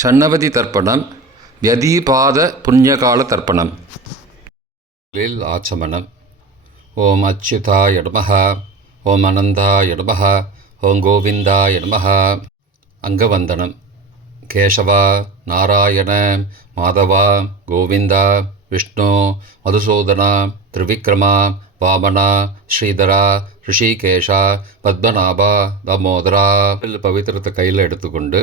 ஷண்ணவதி தர்ப்பணம் வியதீபாத புண்ணியகால தர்ப்பணம். லில் ஆச்சமனம் ஓம் அச்சுதா நமः ஓம் அனந்தா நமः ஓம் கோவிந்தா நமः அங்கவந்தனம். கேசவா நாராயண மாதவா கோவிந்தா விஷ்ணு மதுசூதனா திரிவிக்ரமா வாமனா ஸ்ரீதரா ரிஷிகேஷா பத்மநாபா தாமோதரா. பவித்திரத்தை கையில் எடுத்துக்கொண்டு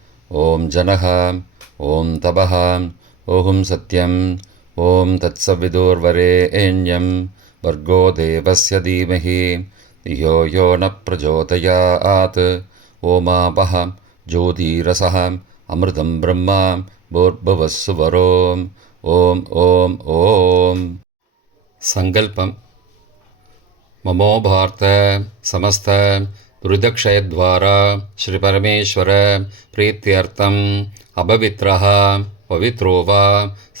ॐ जनः ॐ तपः ॐ सत्यम् ॐ तत्सविदुर्वरे एण्यं भर्गोदेवस्य धीमहि यो यो न प्रचोदयात्। ओमापः ज्योतिरसः अमृतं ब्रह्मां भोर्भुवत्सुवरोम् ॐ ॐ। सङ्कल्पम्। ममो भार्त समस्त दुरिदक्षयद्वारा श्रीपरमेश्वर प्रीत्यर्थम् अपवित्रः पवित्रो वा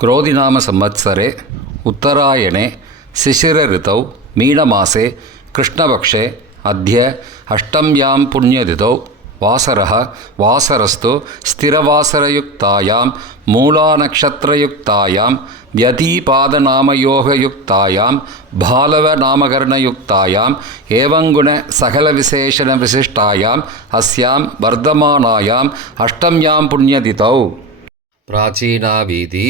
क्रोधिनाम संवत्सरे उत्तरायणे शिशिरऋतौ मीनमासे कृष्णपक्षे अद्य अष्टम्यां पुण्यतिथौ वासरः वासरस्तु स्थिरवासरयुक्तायां मूलानक्षत्रयुक्तायां व्यतीपादनामयोगयुक्तायां भालवनामकरणयुक्तायाम् एवङ्गुणसकलविशेषणविशिष्टायाम् अस्यां वर्धमानायाम् अष्टम्यां पुण्यतिथौ பிராச்சீனா வீதி.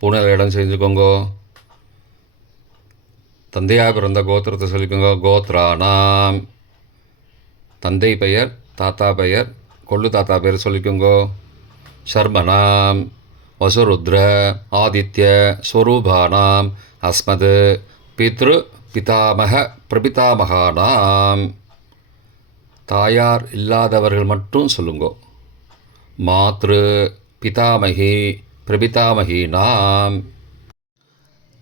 பூனல் இடம் செஞ்சுக்கோங்கோ. தந்தையாக பிறந்த கோத்திரத்தை சொல்லிக்கோங்க. கோத்ரானாம். தந்தை பெயர் தாத்தா பெயர் கொள்ளு தாத்தா பெயர் சொல்லிக்கோங்கோ. சர்மனாம். வசுருத்ர ஆதித்ய ஸ்வரூபானாம் அஸ்மது பித்ரு பிதாமக பிரபிதாமகானாம். தாயார் இல்லாதவர்கள் மட்டும் சொல்லுங்கோ. மாத்ரு பிதாமகி பிரபிதாமகினாம்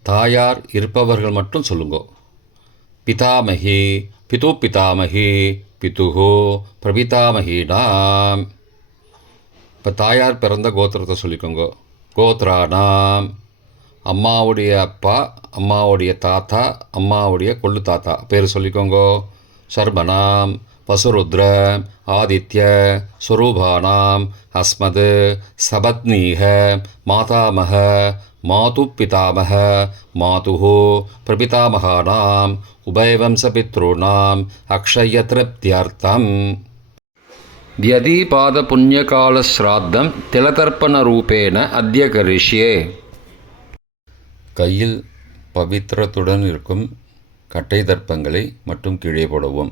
தாயார் இருப்பவர்கள் மட்டும் சொல்லுங்கோ. பிதாமகி பிது பிதாமகி பிதுகு பிரபிதாமகினாம் இப்போ தாயார் பிறந்த கோத்திரத்தை சொல்லிக்கோங்க. கோத்ரானாம் அம்மாவுடைய அப்பா அம்மாவுடைய தாத்தா அம்மாவுடைய கொள்ளு தாத்தா. பேர் சொல்லிக்கோங்க. சர்மனாம் வசுருத்ர ஆதித்ய ஸ்வரூபானாம் அஸ்மது சபத்னீக மாதாமக மாது பிதாமக மாதுः பிரபிதாமகானாம் உபயவம்சபித்ॄணாம் அக்ஷயத்ருப்தியர்த்தம் व्यदीपादपुण्यकालश्राद्धं तिलतर्पणरूपेण अद्य करिष्ये கையில் பவித்திரத்துடன் இருக்கும் கட்டை தர்ப்பங்களை மட்டும் கீழே போடவும்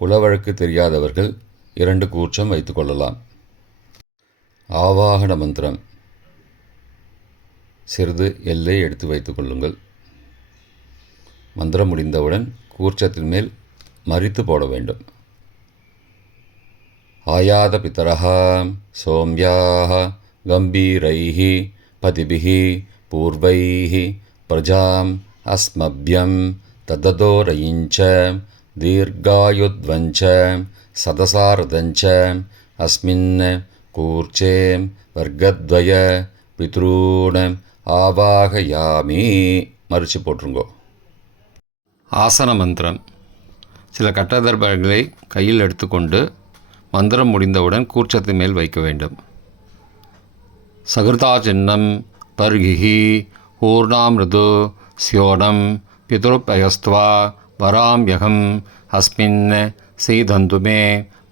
குலவழக்கு தெரியாதவர்கள் இரண்டு கூற்றம் வைத்துக்கொள்ளலாம் ஆவாகன மந்திரம். சிறிது எல்லை எடுத்து வைத்துக்கொள்ளுங்கள் மந்திரம் முடிந்தவுடன் கூர்ச்சத்தின் மேல் மறித்து போட வேண்டும். ஆயாத பித்தரா சோம்யாக கம்பீரைः பதிபிः பூர்வைः பிரஜாம் அஸ்மபியம் தததோரையிஞ்ச दीर्घायुध्वञ्च सदसारदञ्च अस्मिन् कूर्चे वर्गद्वय பித்ரூண ஆவாகயாமி மறித்து போட்டுருங்கோ ஆசன மந்திரம் சில கட்டதர்பங்களை கையில் எடுத்துக்கொண்டு மந்திரம் முடிந்தவுடன் கூர்ச்சத்தின் மேல் வைக்க வேண்டும் சகிருதா சின்னம் பர்கிஹி ஊர்ணாமிருது ஸ்யோனம் பிதுருப்பயஸ்துவா वराम्यहम् अस्मिन् सीदन्तु मे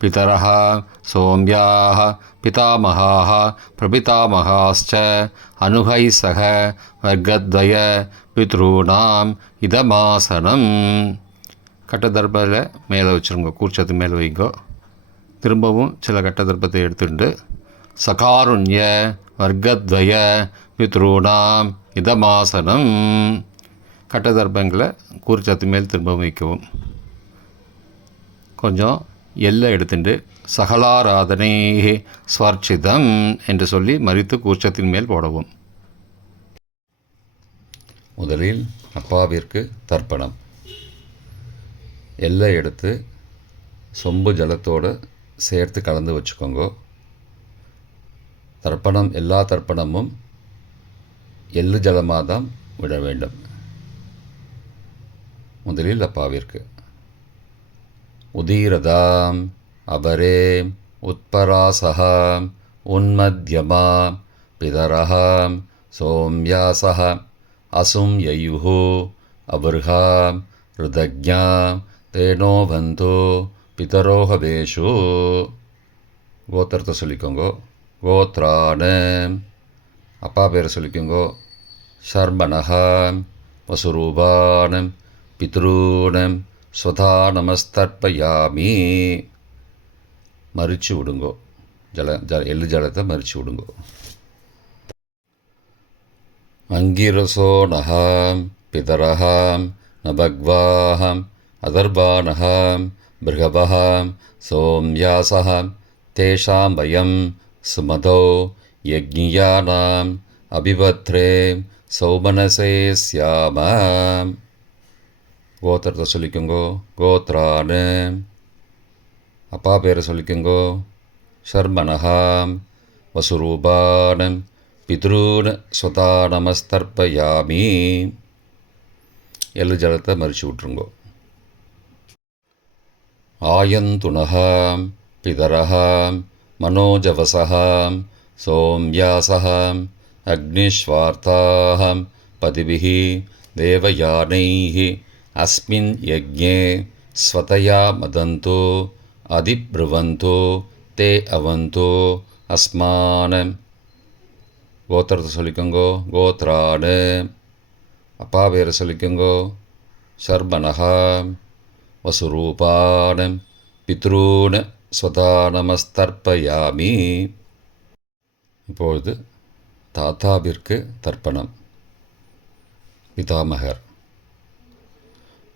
पितरः सोम्याः पितामहाः प्रपितामहाश्च अनुहैः सह வர்க்கத்வய பித்ரூணாம் இதமாசனம் கட்டதர்பில் மேலே வச்சுருங்க கூர்ச்சத்து மேலே வைங்கோ. திரும்பவும் சில கட்டதர்பத்தை எடுத்துட்டு சகாருண்ய வர்க்கத்வய பித்ரூணாம் இதமாசனம் கட்டதர்ப்பங்களை கூர்ச்சத்து மேல் திரும்பவும் வைக்கவும். கொஞ்சம் எல்லை எடுத்துட்டு சகலாராதனை ஸ்வர்ச்சிதம் என்று சொல்லி மறித்து கூர்ச்சத்தின் மேல் போடவும். முதலில் அப்பாவிற்கு தர்ப்பணம். எல்லை எடுத்து சொம்பு ஜலத்தோடு சேர்த்து கலந்து வச்சுக்கோங்க. தர்ப்பணம் எல்லா தர்ப்பணமும் எள்ளு ஜலமாக தான் விட வேண்டும். முதலில் அப்பாவிற்கு. உதீரதாம் அபரே உத்பராசா உன்மத்யமா பிதரா சோம்யாசா அசும் யயுஹு அபர்ஹா ருதஜா தேனோவந்தோ பிதரோகவேஷு. கோத்திரத்தை சொல்லிக்கோங்கோ. கோத்ரான அப்பா பேரை சொல்லிக்கோங்கோ. ஷர்மனஹா வசுரூபான பித்ரூணம் ஸ்வதா நமஸ்தர்ப்பயாமி. மறித்து விடுங்கோ. ஜல ஜல எள்ளு ஜலத்தை மறித்து விடுங்கோ. அங்கிரசோ நகாம் பிதரஹாம் நபக்வாஹம் அதர்பானஹாம் பிருகபஹாம் சோம்யாசஹாம் தேஷாம் பயம் சுமதோ யஜ்ஞியானாம் அபிபத்ரே சௌமனசே சியாமாம் கோத்திரத்தை சொல்லிக்கோங்கோ. கோத்ரான்னு அப்பா பேரை சொல்லிக்கோங்கோ. ஷர்மனஹா வசுரூபானம். பித்ரூன் ஸ்வதா நமஸ்தர்ப்பயாமி எள்ளு ஜலத்தை மறிச்சு விட்ருங்கோ ஆயந்துணகாம் பிதரகாம் மனோஜவசகாம் சோம்யாசகாம் அக்னிஸ்வார்த்தாகம் பதிபிः தேவயானைः अस्मिन् यज्ञे स्वतया मदन्तो अधिब्रुवन्तो ते अवन्तो अस्मान् கோத்திரத்தை சொல்லிக்கோங்கோ கோத்ராடு அப்பா பேரை சொல்லிக்கோங்கோ சர்பனகா வசுரூபான பித்ரூன ஸ்வதா நமஸ்தர்ப்பயாமி இப்பொழுது தாத்தாவிற்கு தர்ப்பணம் பிதாமகர்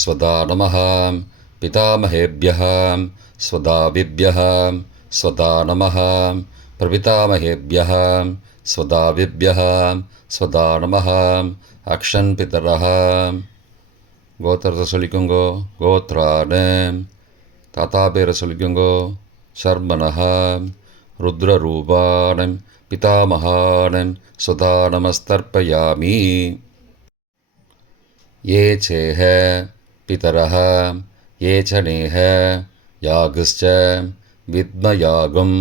स्वदा नमः पितामहेभ्यः स्वदाविभ्यः स्वदा नमः प्रपितामहेभ्यः स्वदाविभ्यः स्वदा नमः अक्षन् पितरः கோத்திரத்தை சொல்லிக்கோங்கோ கோத்ரான தாத்தா பேரை சொல்லிக்கோங்கோ சர்மனஹா ருத்ரரூபானம் पितामहान् स्वधा नमस्तर्पयामि ये चेह पितरः ये च नेह यागश्च विद्मयागम्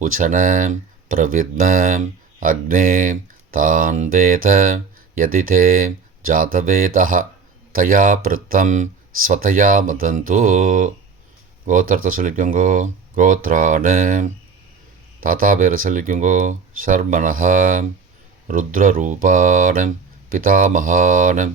उचन प्रविद्म अग्ने तान् वेद यदि ते जातवेदः तया पृत्तं स्वतया मदन्तु கோத்திரத்தை சொல்லிக்கோங்கோ கோத்ரான்னு தாத்தா பேரை சொல்லிக்கோங்கோ சர்மனஹா ருத்ரரூபானம் பிதாமகானம்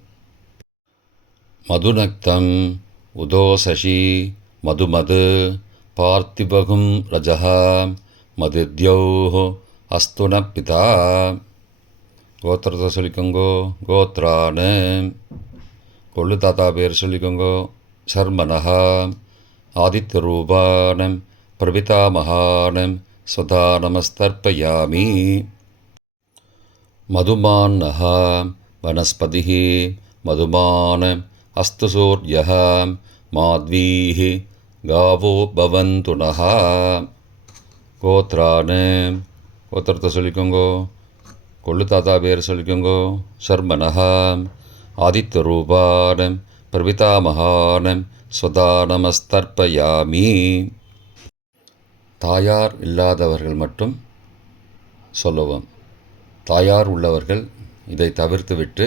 மதுநக்தம் உதோசசி மதுமது பார்த்திபகும் ரஜः மதுத்யோः அஸ்து ந பிதா. கோத்திரத்தை சொல்லிக்கோங்கோ கோத்ரான்னு கொள்ளு தாத்தா பேர் சொல்லிக்கோங்கோ சர்மனஹா ஆதித்ய ரூபானம் பிரபிதாமகானம் சதா நமஸ்தர்ப்பயாமி. மதுமான்னஹா வனஸ்பதி மதுமான. अस्तु सूर्यः माध्वीः गावो भवन्तु नः கோத்ரான்னு கோத்திரத்தை சொல்லிக்கோங்கோ கொள்ளு தாத்தா பேர் சொல்லிக்கோங்கோ சர்மனஹா ஆதித்யரூபானம் பிரபிதாமகானம் ஸ்வதா நமஸ்தர்ப்பயாமி தாயார் இல்லாதவர்கள் மட்டும் சொல்லவும் தாயார் உள்ளவர்கள் இதை தவிர்த்துவிட்டு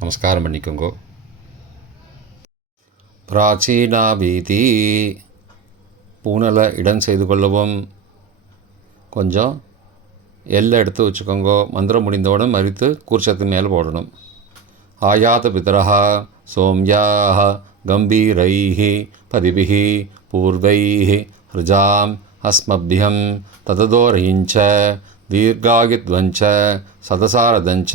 நமஸ்காரம் பண்ணிக்கோங்கோ. பிராச்சீனா வீதி பூனலை இடம் செய்து கொள்ளவும். கொஞ்சம் எல்லை எடுத்து வச்சுக்கோங்கோ. மந்திரம் முடிந்தவுடன் மறித்து கூர்ச்சத்து மேலே போடணும். ஆயாத பிதரா சோம்யாக கம்பீரைः பதிபிஹி பூர்வைஹி ஹிருஜாம் அஸ்மபியம் தததோரயிஞ்ச தீர்காகித்வஞ்ச சதசாரதஞ்ச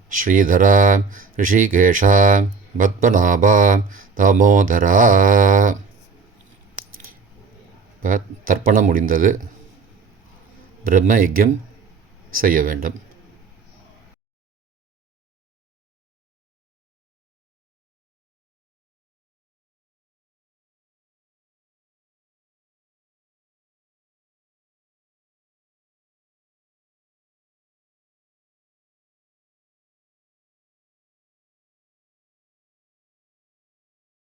ஸ்ரீதரா ரிஷிகேஷா பத்மநாபா தாமோதரா. இப்போ தர்ப்பணம் முடிந்தது. பிரம்ம யஜ்யம் செய்ய வேண்டும்.